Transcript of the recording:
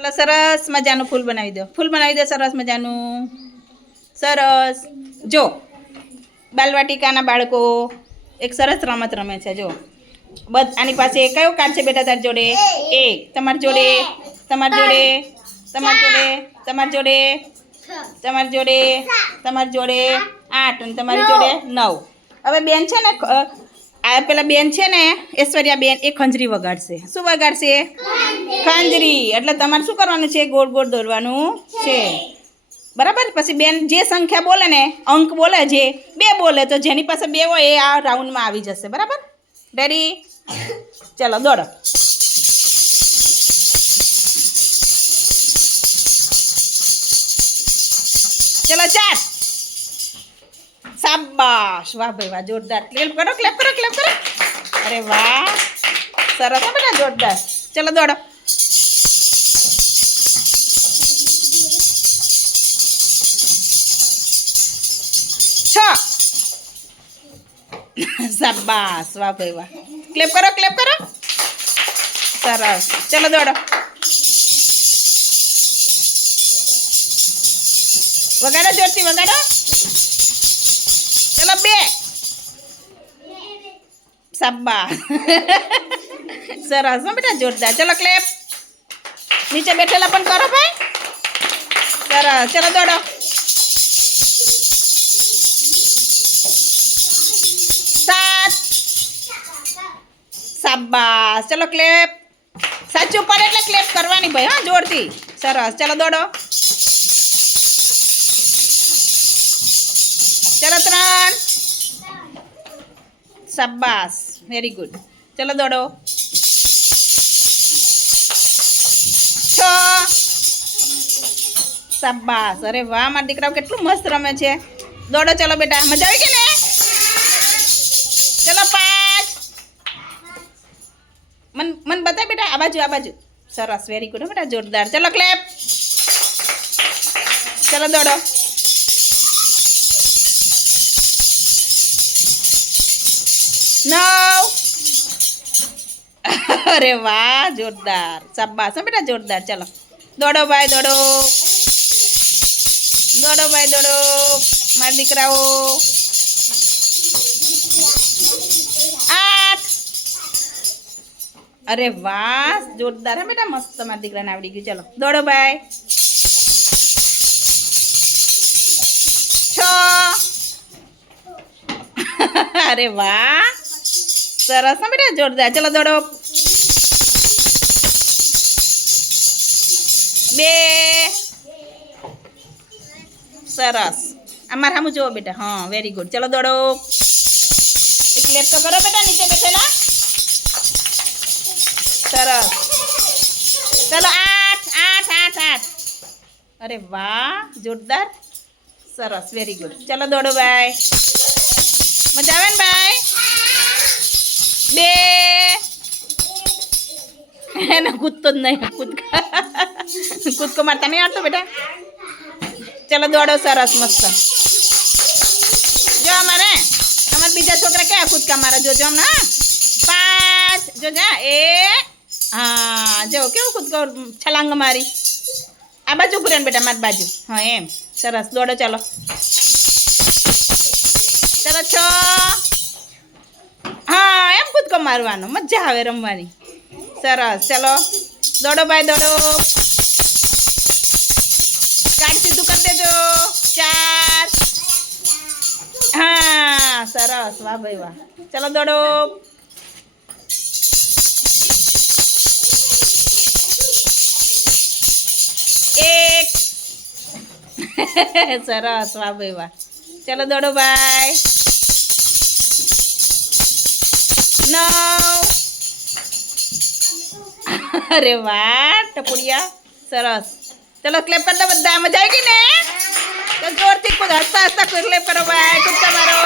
ચલો સરસ મજાનું ફૂલ બનાવી દો. ફૂલ બનાવી દો સરસ મજાનું. સરસ. જો બાલવાટિકાના બાળકો એક સરસ રમત રમે છે જો. બધ આની પાસે કયો કાર્ડ છે બેટા તારી જોડે? એક તમારી જોડે તમારી જોડે તમારી જોડે તમારી જોડે તમારી જોડે તમારી જોડે આઠ અને તમારી જોડે નવ. હવે બેન છે ને આ પેલા બેન છે ને ઐશ્વર્યા બેન એ ખંજરી વગાડશે. શું વગાડશે? ખંજરી. એટલે તમારે શું કરવાનું છે? ગોળ ગોળ દોરવાનું છે. બરાબર? પછી બેન જે સંખ્યા બોલે ને અંક બોલે જે બે બોલે તો જેની પાસે બે હોય એ આ રાઉન્ડમાં આવી જશે. બરાબર? રેડી ચલો દોડો ચલો ચાર. શાબાશ વાહ ભાઈ વાહ જોરદાર ક્લેપ કરો ક્લેપ કરો ક્લેપ કરો અરે વાહ સરસ હો બેટા જોરદાર ચલો દોડો છ શાબાશ વાહ ભાઈ વાહ ક્લેપ કરો ક્લેપ કરો સરસ ચલો દોડો વગાડો જોરથી વગાડો ચલો બે સાબા સરસ હો બેટા જોરદાર ચલો ક્લેપ નીચે બેઠેલા પણ કરો ભાઈ સરસ ચલો દોડો સાત સાબાસ ચલો ક્લેપ સાચું પડે એટલે ક્લેપ કરવાની ભાઈ હા જોરથી સરસ ચલો દોડો ચલો ત્રણ શાબાશ વેરી ગુડ ચલો દોડો છ શાબાશ અરે વાહ મારા દીકરાઓ કેટલું મસ્ત રમે છે. દોડો, ચલો બેટા, મજા આવી ગઈ ને? ચલો પાંચ. મન મન બતાય બેટા, આ બાજુ આ બાજુ. સરસ વેરી ગુડ બેટા, જોરદાર. ચલો ક્લેપ ચલો, દોડો. નવ અરે વાહ, જોરદાર. શાબાશ. હો બેટા, જોરદાર. ચલો. દોડો ભાઈ, દોડો. દોડો ભાઈ, દોડો. મારા દીકરાઓ. આઠ. અરે વાહ, જોરદાર. હા બેટા, મસ્ત મારા દીકરાને આવડી ગયું. ચાલો. દોડો ભાઈ. છ. અરે વાહ. સરસ હા બેટા જોરદાર ચલો દોડો બે સરસ અમારે સામું જુઓ બેટા હા વેરી ગુડ ચલો દોડો એક લેપ તો કરો બેટા નીચે બેઠેલા સરસ ચલો આઠ આઠ આઠ આઠ અરે વાહ જોરદાર સરસ વેરી ગુડ ચલો દોડો ભાઈ મજા આવે ને ભાઈ બે એને કૂદતો જ નહીં કૂદકા કૂદકો મારતા નહીં આવડતો બેટા ચલો દોડો સરસ મસ્ત જો અમારે અમારા બીજા છોકરા કયા કૂદકા મારે જોજો હમણાં હા? પાંચ જો જા એ હા જો કેવું કૂદકો છલાંગ મારી આ બાજુ ઉભું રહે ને બેટા મારી બાજુ હા એમ સરસ દોડો ચાલો ચલો છ હા એમ કૂદકો મારવાનો મજા આવે રમવાની સરસ ચલો દોડો ભાઈ દોડો કાર્ડ સીધું કરી દેજો ચાર હા સરસ વાહ ભાઈ વાહ ચલો દોડો એક સરસ વાહ ભાઈ વાહ ચલો દોડો ભાઈ નવ અરે વાહ ટપુડિયા સરસ ચલો ક્લેપ કરતા બધા મજા આવી ગઈ ને તો જોરથી કુદ હસતા હસતા ક્લેપ કરો ભાઈ કૂદકા મારો